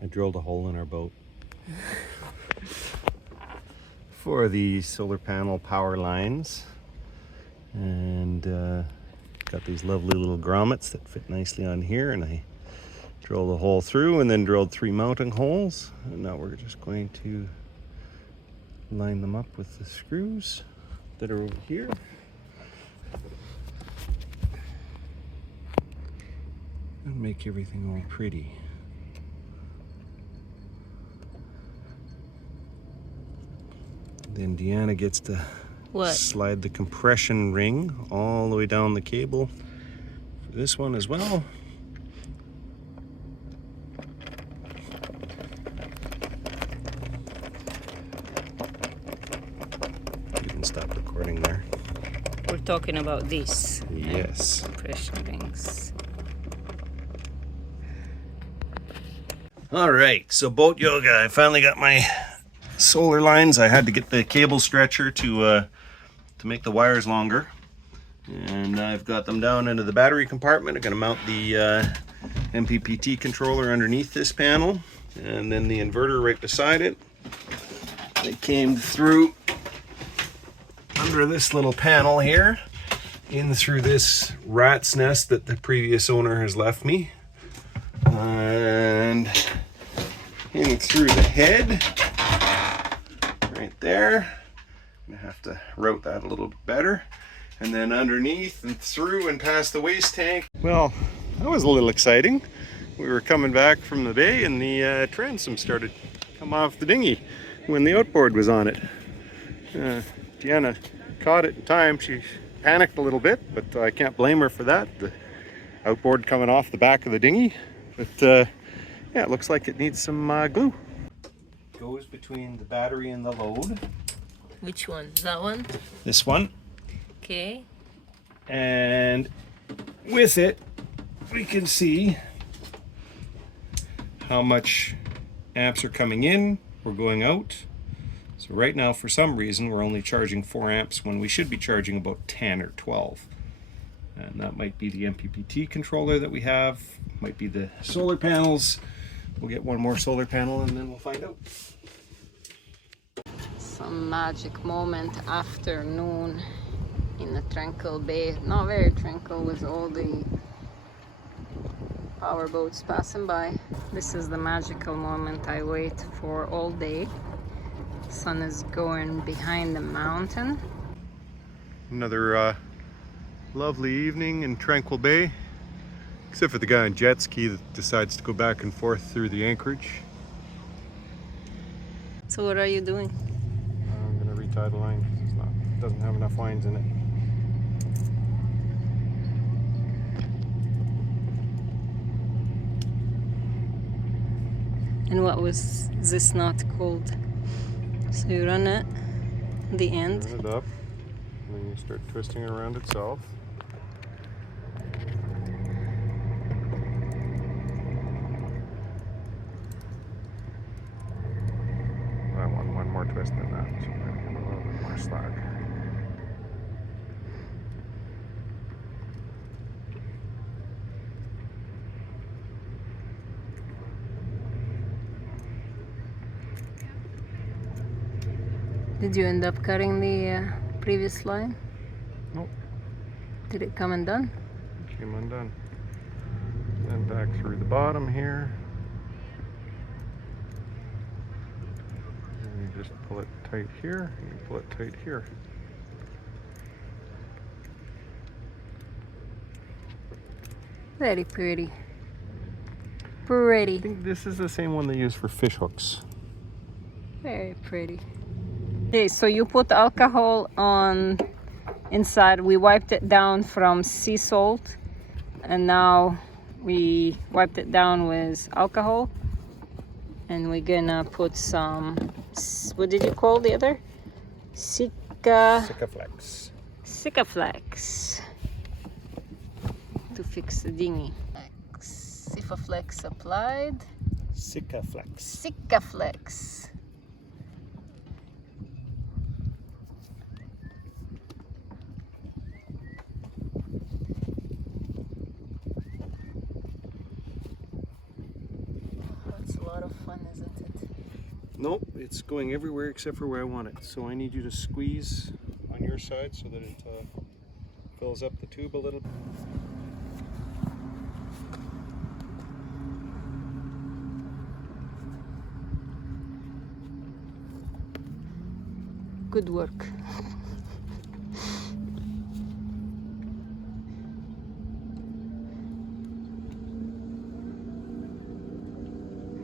I drilled a hole in our boat for the solar panel power lines, and got these lovely little grommets that fit nicely on here, and I drilled a hole through and then drilled 3 mounting holes, and now we're just going to line them up with the screws that are over here. And make everything all pretty. Then Deanna gets to slide the compression ring all the way down the cable for this one as well. You can stop recording there. We're talking about this. Yes. Compression rings. All right, so boat yoga. I finally got my solar lines. I had to get the cable stretcher to make the wires longer, and I've got them down into the battery compartment. I'm going to mount the MPPT controller underneath this panel, and then the inverter right beside it. It came through under this little panel here, in through this rat's nest that the previous owner has left me, and in through the head right there. I'm gonna have to route that a little bit better, and then underneath and through and past the waste tank. Well, that was a little exciting. We were coming back from the bay and the transom started to come off the dinghy when the outboard was on it. Deanna caught it in time. She panicked a little bit, but I can't blame her for that. The outboard coming off the back of the dinghy, but yeah, it looks like it needs some glue. Goes between the battery and the load. Which one? That one? This one. Okay. And with it, we can see how much amps are coming in or going out. So right now, for some reason, we're only charging 4 amps when we should be charging about 10 or 12. And that might be the MPPT controller that we have, might be the solar panels. We'll get one more solar panel and then we'll find out. Some magic moment afternoon in a tranquil bay. Not very tranquil with all the power boats passing by. This is the magical moment I wait for all day. Sun is going behind the mountain. Another lovely evening in Tranquil Bay, except for the guy on jet ski that decides to go back and forth through the Anchorage. So what are you doing? I'm going to retie the line because it doesn't have enough lines in it. And what was this knot called? So you run it, the end. Turn it up, and then you start twisting it around itself. I want one more twist than that, so I'm going to give it a little bit more slack. Did you end up cutting the previous line? Nope. Did it come undone? It came undone. Then back through the bottom here. And you just pull it tight here, and you pull it tight here. Very pretty. Pretty. I think this is the same one they use for fish hooks. Very pretty. Okay, so you put alcohol on inside. We wiped it down from sea salt, and now we wiped it down with alcohol, and we're gonna put some, what did you call the other? Sikaflex. Sikaflex to fix the dinghy. Sikaflex applied. Sikaflex. Sikaflex. That's a lot of one, isn't it? Nope, it's going everywhere except for where I want it. So I need you to squeeze on your side so that it fills up the tube a little. Good work.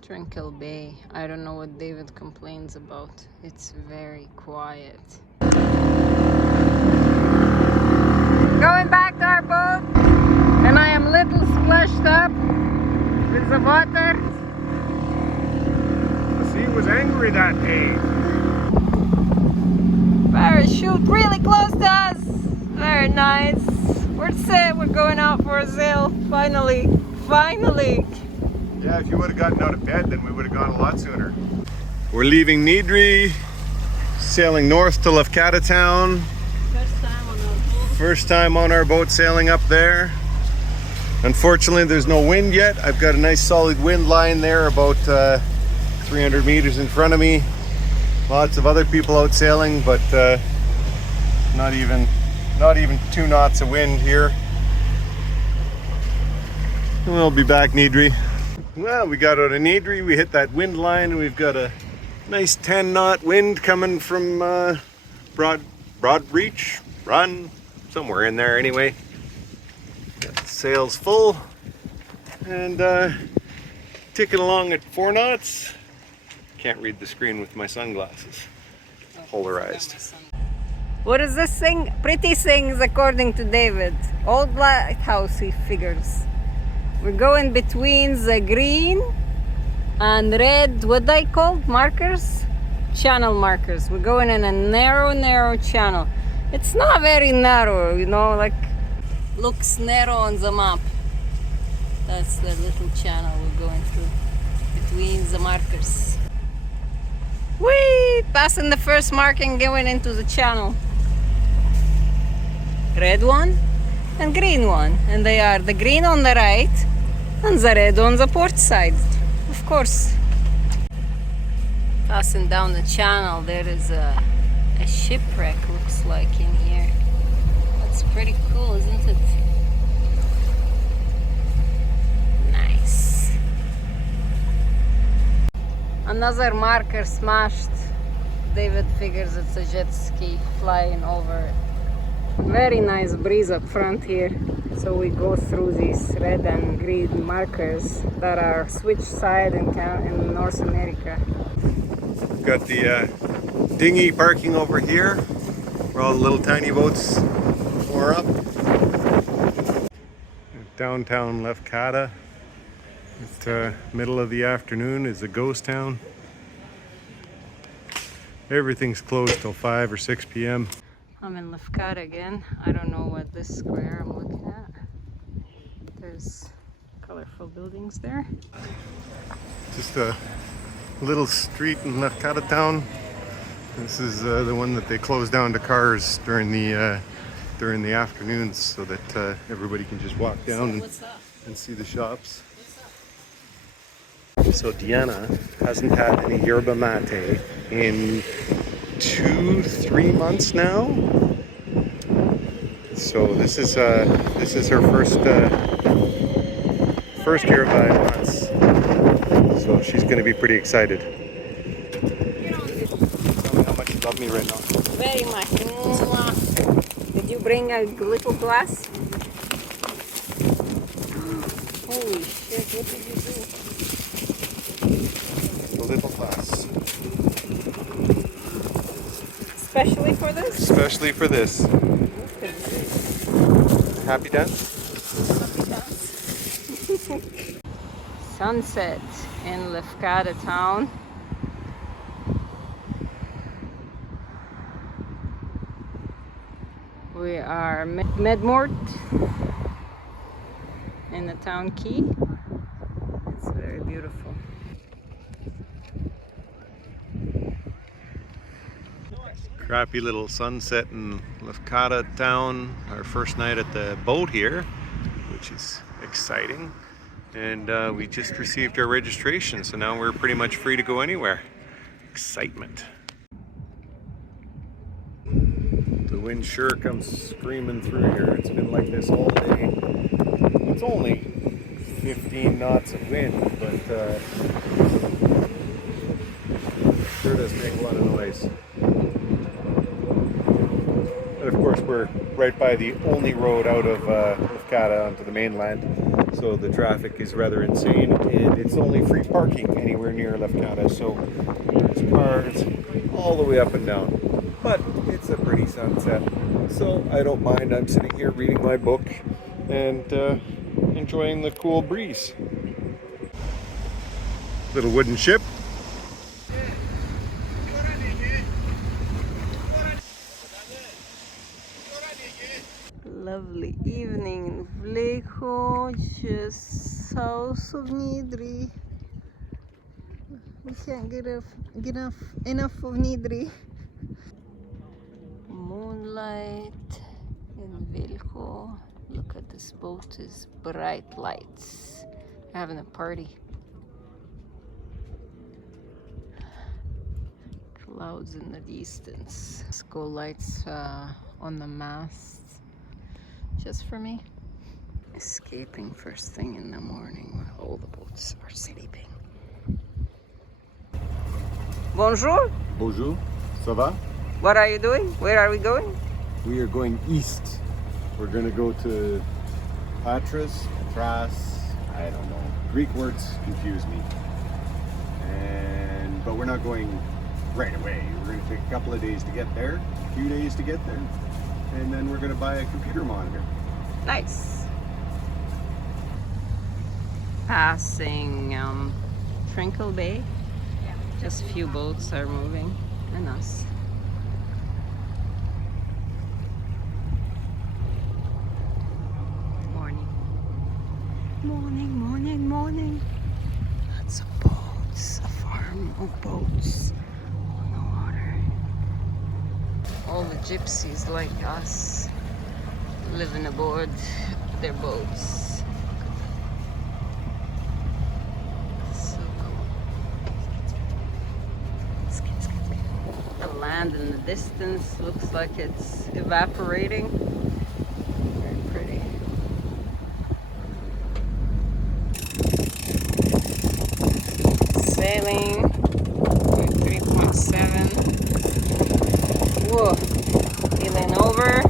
Tranquil Bay. I don't know what David complains about. It's very quiet. Going back to our boat, and I am little splashed up with the water. The sea was angry that day. Parachute really close to us. Very nice. We're set. We're going out for a sail. Finally. Finally. Yeah, if you would have gotten out of bed, then we would have gone a lot sooner. We're leaving Dinghy, sailing north to Lefkada town. First time on our boat. First time on our boat sailing up there. Unfortunately, there's no wind yet. I've got a nice solid wind line there about 300 meters in front of me. Lots of other people out sailing, but not even 2 knots of wind here. And we'll be back Dinghy. Well, we got out of Dinghy, we hit that wind line, and we've got a nice 10-knot wind coming from Broadreach, Run, somewhere in there anyway. Got the sails full and ticking along at 4 knots. Can't read the screen with my sunglasses. Polarized. What is this thing? Pretty things according to David. Old lighthouse, he figures. We're going between the green and red, what they call markers? Channel markers. We're going in a narrow channel. It's not very narrow, you know, like looks narrow on the map. That's the little channel we're going through between the markers. Whee! Passing the first marking, going into the channel. Red one and green one, and they are the green on the right and the red on the port side, of course. Passing down the channel, there is a shipwreck, looks like, in here. That's pretty cool, isn't it? Nice. Another marker smashed. David figures it's a jet ski flying over it. Very nice breeze up front here. So we go through these red and green markers that are switch side in North America. Got the dinghy parking over here where all the little tiny boats moor up. Downtown Lefkada. At middle of the afternoon is a ghost town. Everything's closed till 5 or 6 p.m. I'm in Lefkada again. I don't know what this square I'm looking at. There's colorful buildings there. Just a little street in Lefkada town. This is the one that they close down to cars during the afternoons so that everybody can just walk down and see the shops. So Diana hasn't had any yerba mate in 2-3 months now. So this is her first yerba in months. So she's going to be pretty excited. Tell me how much you love me right now. Very much. Did you bring a little glass? Holy shit, what did you do? A little glass. Especially for this? Especially for this. Happy dance? Happy dance. Sunset in Lefkada town. We are Medmort in the town quay. It's very beautiful. Crappy little sunset in Lefkada town. Our first night at the boat here, which is exciting. And we just received our registration, so now we're pretty much free to go anywhere. Excitement. The wind sure comes screaming through here. It's been like this all day. It's only 15 knots of wind, but sure does make a lot of noise. And of course, we're right by the only road out of Lefkada onto the mainland, so the traffic is rather insane, and it's only free parking anywhere near Lefkada, so there's cars all the way up and down. But it's a pretty sunset, so I don't mind. I'm sitting here reading my book and enjoying the cool breeze. Little wooden ship. Lovely evening in Vlejo, just south of Nidri. We can't get enough of Nidri. Moonlight in Vlejo. Look at this boat, is bright lights. Having a party. Clouds in the distance. School lights on the mast. Just for me. Escaping first thing in the morning while all the boats are sleeping. Bonjour. Bonjour. Ça va? What are you doing? Where are we going? We are going east. We're going to go to Patras, I don't know. Greek words confuse me. But we're not going right away. We're going to take a couple of days to get there, a few days to get there, and then we're going to buy a computer monitor. Nice. Passing Trinkle Bay. Just a few boats are moving, and us. Morning. Morning, morning, morning. Lots of boats, a farm of boats on the water. All the gypsies like us living aboard their boats. So cool. The land in the distance looks like it's evaporating. Very pretty. Sailing with 3.7. Whoa, feeling over.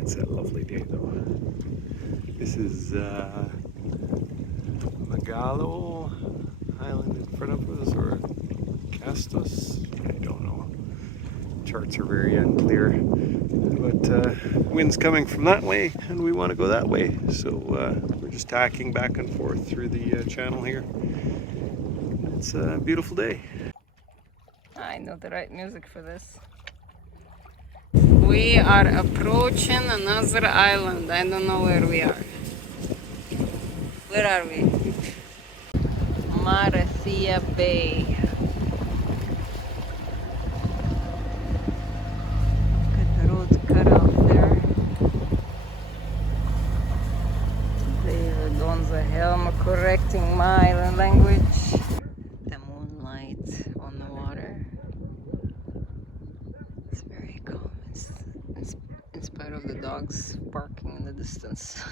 It's a lovely day though. This is Magalo Island in front of us, or Castos, I don't know. Charts are very unclear, but wind's coming from that way and we want to go that way, so we're just tacking back and forth through the channel here. It's a beautiful day. I know the right music for this. We are approaching another island. I don't know where we are. Where are we? Marathia Bay. Look at the road cut off there. There goes the helm correcting my language. The moonlight on the water. It's very calm. In spite of the dogs barking in the distance.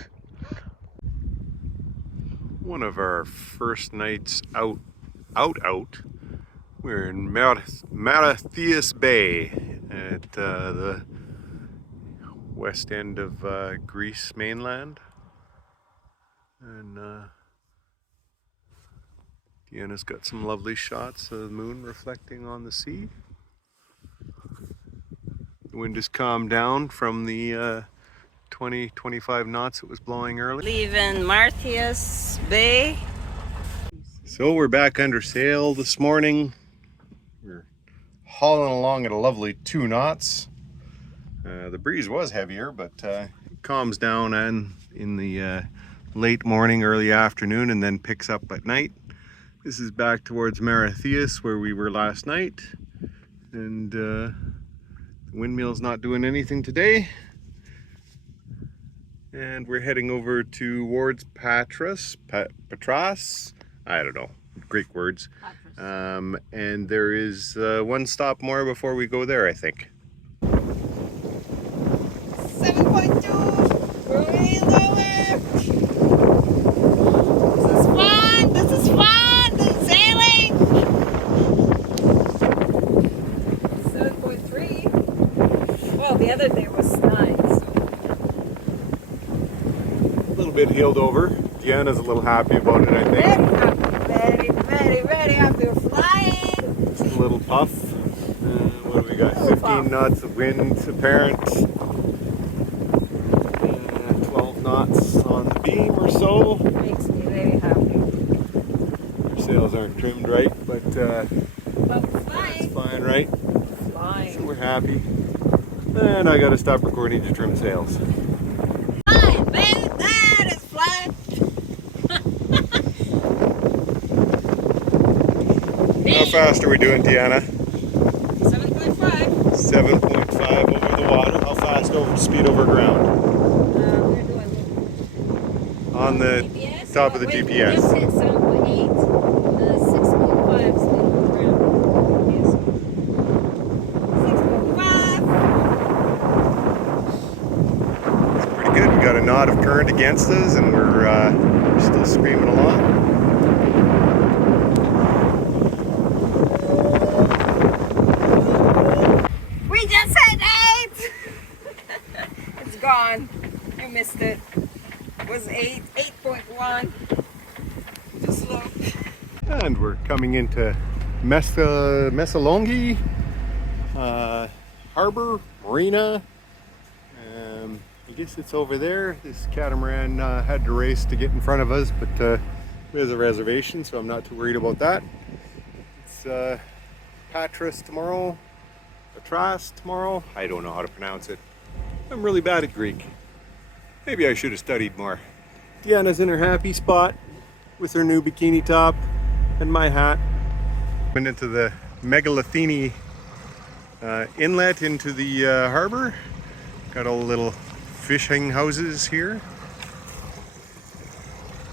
One of our first nights out. We're in Marathias Bay at the west end of Greece mainland, and Deanna's got some lovely shots of the moon reflecting on the sea. The wind has calmed down from the 20-25 knots it was blowing early. Leaving Marathias Bay. So we're back under sail this morning. We're hauling along at a lovely 2 knots. The breeze was heavier, but it calms down and in the late morning, early afternoon, and then picks up at night. This is back towards Marathias where we were last night, and the windmill's not doing anything today. And we're heading over towards Patras, Patras, I don't know, Greek words. And there is one stop more before we go there, I think. 7.2. We're way lower. This is fun. This is fun. This is sailing. 7.3. Well, the other day was 9. So. A little bit heeled over. Deanna's a little happy about it, I think. Very happy. Very, very, very happy. We're flying. Just a little puff. What do we got? 15 knots of wind apparent. 12 knots on the beam or so. Makes me very happy. Our sails aren't trimmed right, but But we're flying. it's fine, right? Flying. So we're happy. And I gotta stop recording to trim sails. Flying, man. That is flying. How fast are we doing, Deanna? 7.5. 7.5 over the water. How fast over speed over ground? We're doing On the GPS? top of the Wait, GPS. Just hit 7.8. 6.5 speed over ground. Yes. 6.5. It's pretty good. We got a knot of current against us, and we're still screaming along. We just hit 8! It's gone. You missed it. It was 8. 8.1. Too slow. And we're coming into Missolonghi Harbor, Marina. I guess it's over there. This catamaran had to race to get in front of us, but there's a reservation, so I'm not too worried about that. It's Patras tomorrow, Patras tomorrow. I don't know how to pronounce it. I'm really bad at Greek. Maybe I should have studied more. Deanna's in her happy spot with her new bikini top and my hat. Went into the Megalathini inlet into the harbor. Got all the little fishing houses here.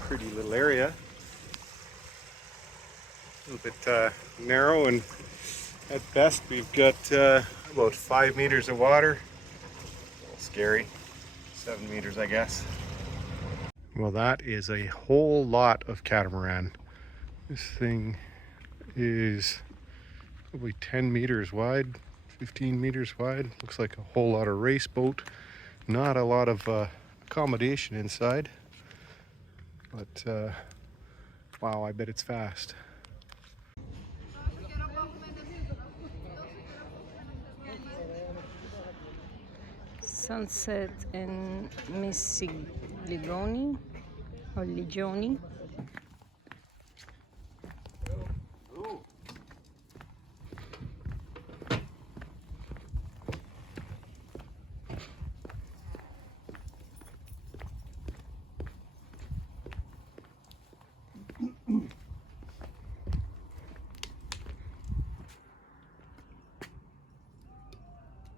Pretty little area. A little bit narrow, and at best we've got about 5 meters of water. A little scary. 7 meters, I guess. Well, that is a whole lot of catamaran. This thing is probably 10 meters wide, 15 meters wide. Looks like a whole lot of race boat. Not a lot of accommodation inside, but wow, I bet it's fast. Sunset in Missolonghi or Ligioni.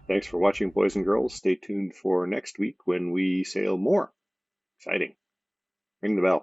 Thanks for watching, boys and girls. Stay tuned for next week when we sail more. Exciting. Ring the bell.